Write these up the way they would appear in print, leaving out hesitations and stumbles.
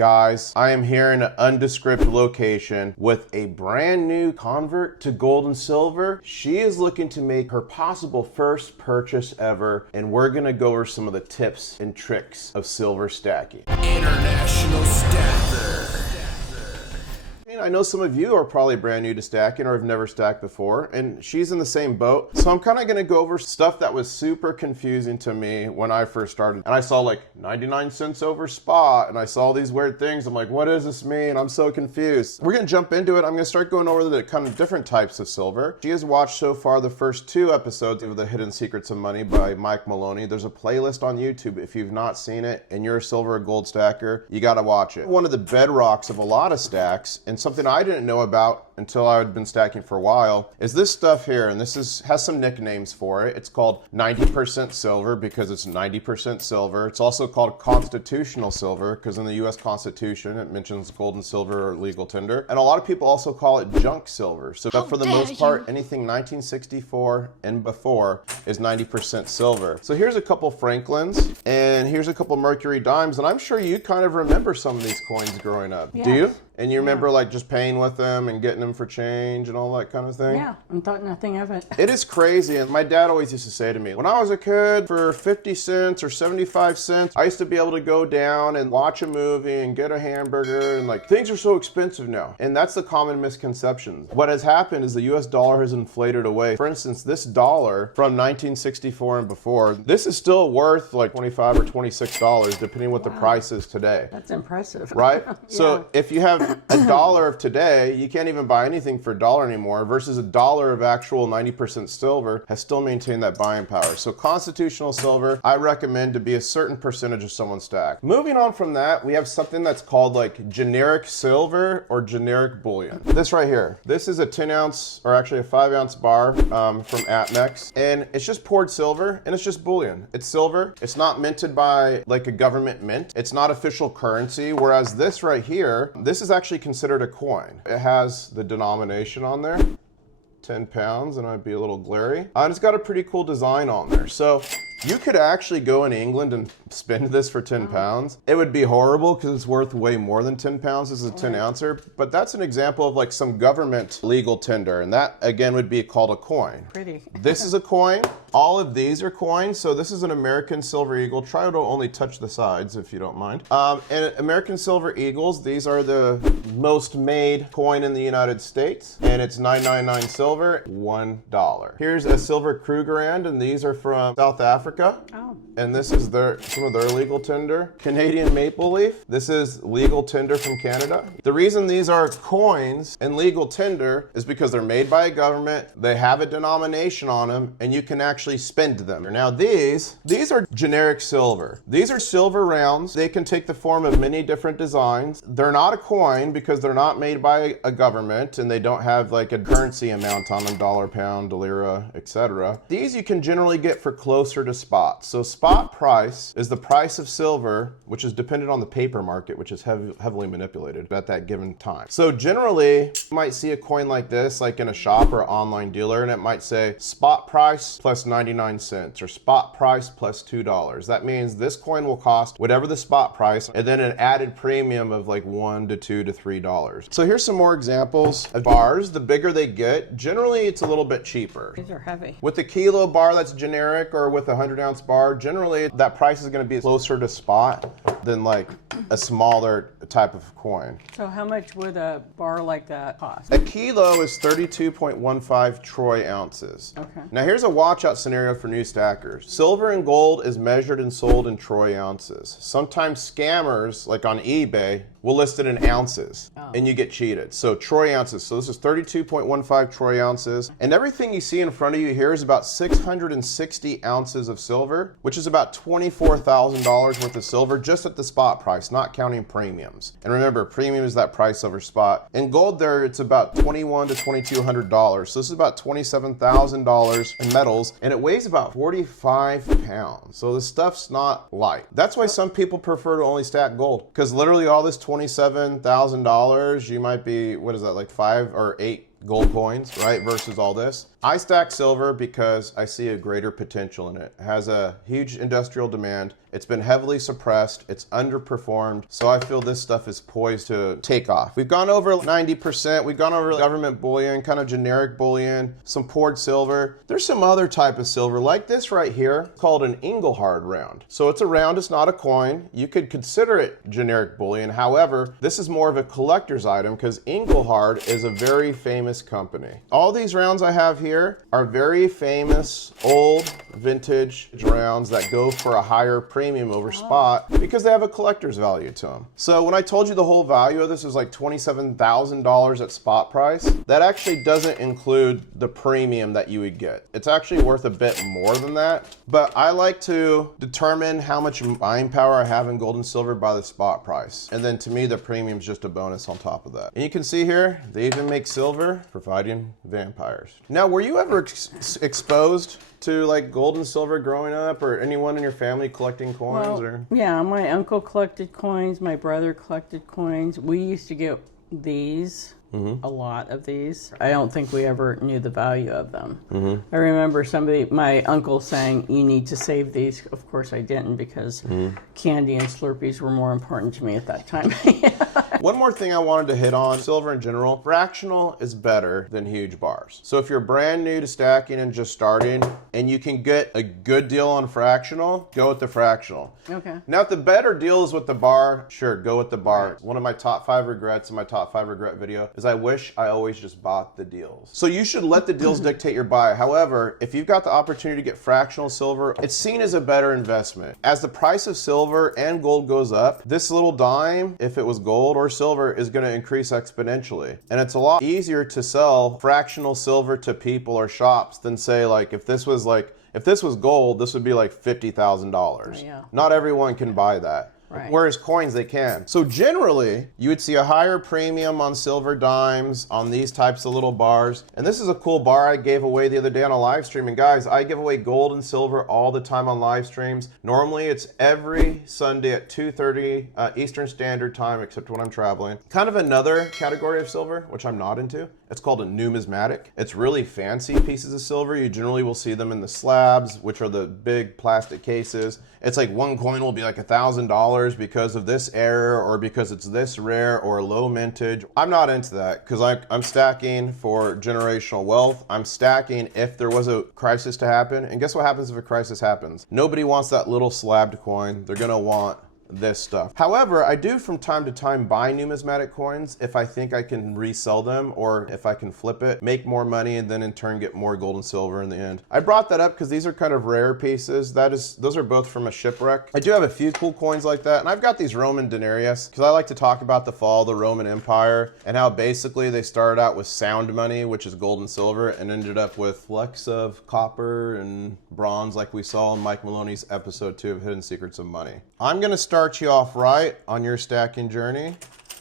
Guys, I am here in an undescript location with a brand new convert to gold and silver. She is looking to make her possible first purchase ever, and we're gonna go over some of the tips and tricks of silver stacking. International Stacker. I know some of you are probably brand new to stacking or have never stacked before, and she's in the same boat. So I'm kind of going to go over stuff that was super confusing to me when I first started. And I saw like 99 cents over spot, and I saw these weird things. I'm like, what does this mean? I'm so confused. We're going to jump into it. I'm going to start going over the kind of different types of silver. She has watched so far the first 2 episodes of The Hidden Secrets of Money by Mike Maloney. There's a playlist on YouTube. If you've not seen it and you're a silver or gold stacker, you got to watch it. One of the bedrocks of a lot of stacks, and something I didn't know about until I had been stacking for a while, is this stuff here, and this has some nicknames for it. It's called 90% silver because it's 90% silver. It's also called constitutional silver because in the US Constitution it mentions gold and silver are legal tender. And a lot of people also call it junk silver. So for the most part, anything 1964 and before is 90% silver. So here's a couple Franklins, and here's a couple Mercury dimes, and I'm sure you kind of remember some of these coins growing up. Yes. Do you? And you remember like just paying with them and getting them for change and all that kind of thing? Yeah, and thought nothing of it. It is crazy. And my dad always used to say to me, when I was a kid, for 50 cents or 75 cents, I used to be able to go down and watch a movie and get a hamburger, and like things are so expensive now. And that's the common misconception. What has happened is the US dollar has inflated away. For instance, this dollar from 1964 and before, this is still worth like $25 or $26 depending what the price is today. That's impressive. Right? Yeah. So if you have a dollar of today, you can't even buy anything for $1 anymore, versus a dollar of actual 90% silver has still maintained that buying power. So constitutional silver, I recommend to be a certain percentage of someone's stack. Moving on from that, we have something that's called like generic silver or generic bullion. This right here, this is a 10 ounce or actually a 5 ounce bar from Atmex, and it's just poured silver and it's just bullion. It's silver. It's not minted by like a government mint. It's not official currency, whereas this right here, this is actually considered a coin. It has the denomination on there, 10 pounds, and I'd be a little glary. And it's got a pretty cool design on there. So you could actually go in England and spend this for 10 pounds. It would be horrible because it's worth way more than 10 pounds as a 10 ouncer, but that's an example of like some government legal tender, and that again would be called a coin. Pretty. This is a coin. All of these are coins. So this is an American Silver Eagle. Try to only touch the sides if you don't mind. And American Silver Eagles, these are the most made coin in the United States, and it's 999 silver, $1. Here's a silver Krugerrand, and these are from South Africa. Oh. And this is some of their legal tender. Canadian Maple Leaf. This is legal tender from Canada. The reason these are coins and legal tender is because they're made by a government, they have a denomination on them, and you can actually spend them. Now these are generic silver. These are silver rounds. They can take the form of many different designs. They're not a coin because they're not made by a government, and they don't have like a currency amount on them, dollar, pound, lira, etc. These you can generally get for closer to spot. So spot price is the price of silver, which is dependent on the paper market, which is heavily manipulated at that given time. So generally, you might see a coin like this, like in a shop or online dealer, and it might say spot price plus 99 cents or spot price plus $2. That means this coin will cost whatever the spot price, and then an added premium of like $1 to $2 to $3. So here's some more examples of bars. The bigger they get, generally it's a little bit cheaper. These are heavy. With the kilo bar that's generic, or with a 100 ounce bar, generally that price is going to be closer to spot than like a smaller type of coin. So how much would a bar like that cost? A kilo is 32.15 troy ounces. Okay. Now here's a watch out scenario for new stackers. Silver and gold is measured and sold in troy ounces. Sometimes scammers, like on eBay, will list it in ounces, and you get cheated. So troy ounces. So this is 32.15 troy ounces. And everything you see in front of you here is about 660 ounces of silver, which is about $24,000 worth of silver just at the spot price, not counting premiums. And remember, premium is that price over spot. In gold there, it's about $2,100 to $2,200. So this is about $27,000 in metals, and it weighs about 45 pounds. So this stuff's not light. That's why some people prefer to only stack gold, because literally all this $27,000, you might be, what is that, like 5 or 8 gold coins, right? Versus all this. I stack silver because I see a greater potential in it. It has a huge industrial demand. It's been heavily suppressed. It's underperformed. So I feel this stuff is poised to take off. We've gone over 90%. We've gone over government bullion, kind of generic bullion, some poured silver. There's some other type of silver like this right here called an Engelhard round. So it's a round, it's not a coin. You could consider it generic bullion. However, this is more of a collector's item because Engelhard is a very famous company. All these rounds I have here are very famous old vintage rounds that go for a higher premium over spot because they have a collector's value to them. So when I told you the whole value of this is like $27,000 at spot price, that actually doesn't include the premium that you would get. It's actually worth a bit more than that, but I like to determine how much buying power I have in gold and silver by the spot price. And then to me, the premium is just a bonus on top of that. And you can see here, they even make silver for fighting vampires. Now, were you ever exposed to like gold and silver growing up, or anyone in your family collecting coins? Well, yeah, my uncle collected coins, my brother collected coins. We used to get these, a lot of these. I don't think we ever knew the value of them. I remember my uncle saying, you need to save these. Of course I didn't, because candy and Slurpees were more important to me at that time. One more thing I wanted to hit on, silver in general, fractional is better than huge bars. So if you're brand new to stacking and just starting and you can get a good deal on fractional, go with the fractional. Okay. Now if the better deal is with the bar, sure, go with the bar. Right. One of my top 5 regrets in my top 5 regret video is I wish I always just bought the deals. So you should let the deals dictate your buy. However, if you've got the opportunity to get fractional silver, it's seen as a better investment. As the price of silver and gold goes up, this little dime, if it was gold or silver, is going to increase exponentially. And it's a lot easier to sell fractional silver to people or shops than say, like, if this was gold, this would be like $50,000. Oh, yeah. Not everyone can buy that. Right. Whereas coins, they can. So generally, you would see a higher premium on silver dimes, on these types of little bars. And this is a cool bar I gave away the other day on a live stream. And guys, I give away gold and silver all the time on live streams. Normally, it's every Sunday at 2:30 Eastern Standard Time, except when I'm traveling. Kind of another category of silver, which I'm not into. It's called a numismatic. It's really fancy pieces of silver. You generally will see them in the slabs, which are the big plastic cases. It's like one coin will be like $1,000 because of this error, or because it's this rare or low mintage. I'm not into that because I'm stacking for generational wealth. I'm stacking if there was a crisis to happen. And guess what happens if a crisis happens? Nobody wants that little slabbed coin. They're gonna want this stuff. However, I do from time to time buy numismatic coins if I think I can resell them, or if I can flip it, make more money, and then in turn get more gold and silver in the end. I brought that up because these are kind of rare pieces. Those are both from a shipwreck. I do have a few cool coins like that, and I've got these Roman denarius because I like to talk about the fall of the Roman Empire and how basically they started out with sound money, which is gold and silver, and ended up with flecks of copper and bronze like we saw in Mike Maloney's episode 2 of Hidden Secrets of Money. I'm gonna start you off right on your stacking journey.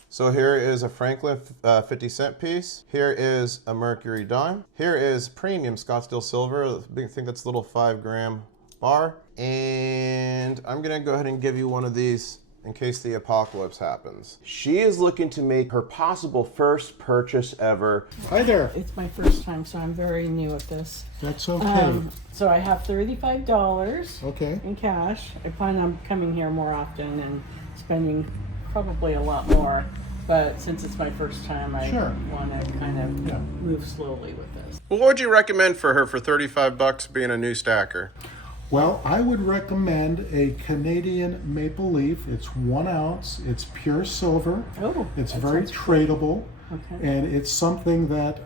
So here is a Franklin 50-cent piece. Here is a Mercury dime. Here is premium Scottsdale silver. I think that's a little 5-gram bar. And I'm gonna go ahead and give you one of these in case the apocalypse happens. She is looking to make her possible first purchase ever. Hi there. It's my first time, so I'm very new at this. That's okay. So I have $35 Okay. in cash. I plan on coming here more often and spending probably a lot more. But since it's my first time, I Sure. want to kind of move slowly with this. Well, what would you recommend for her for $35 being a new stacker? Well, I would recommend a Canadian maple leaf. It's 1 ounce. It's pure silver. Oh, it's that very sounds tradable. Okay. And it's something that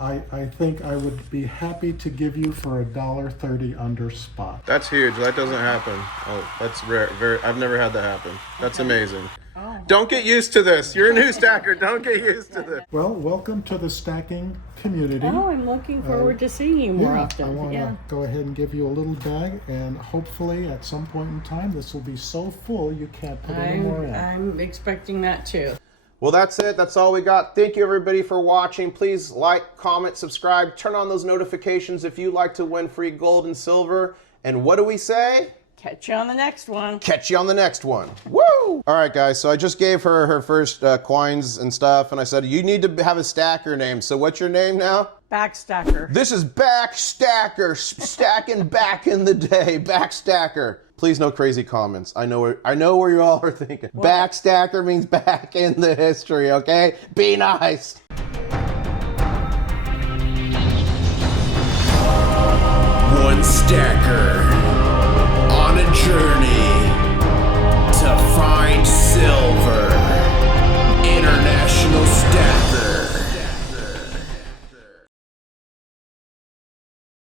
I think I would be happy to give you for $1.30 under spot. That's huge. That doesn't happen. Oh, that's rare. I've never had that happen. That's amazing. Oh. Don't get used to this. You're a new stacker. Don't get used to this. Well, welcome to the stacking community. Oh, I'm looking forward to seeing you more I often. want to go ahead and give you a little bag, and hopefully at some point in time this will be so full you can't put any more in. I'm expecting that too. Well, that's it. That's all we got. Thank you, everybody, for watching. Please like, comment, subscribe, turn on those notifications if you'd like to win free gold and silver. And what do we say? Catch you on the next one. Catch you on the next one. Woo! All right, guys. So I just gave her her first coins and stuff, and I said, you need to have a stacker name. So what's your name now? Backstacker. This is backstacker, stacking back in the day, backstacker. Please no crazy comments. I know where you all are thinking. What? Backstacker means back in the history, okay? Be nice. One stacker.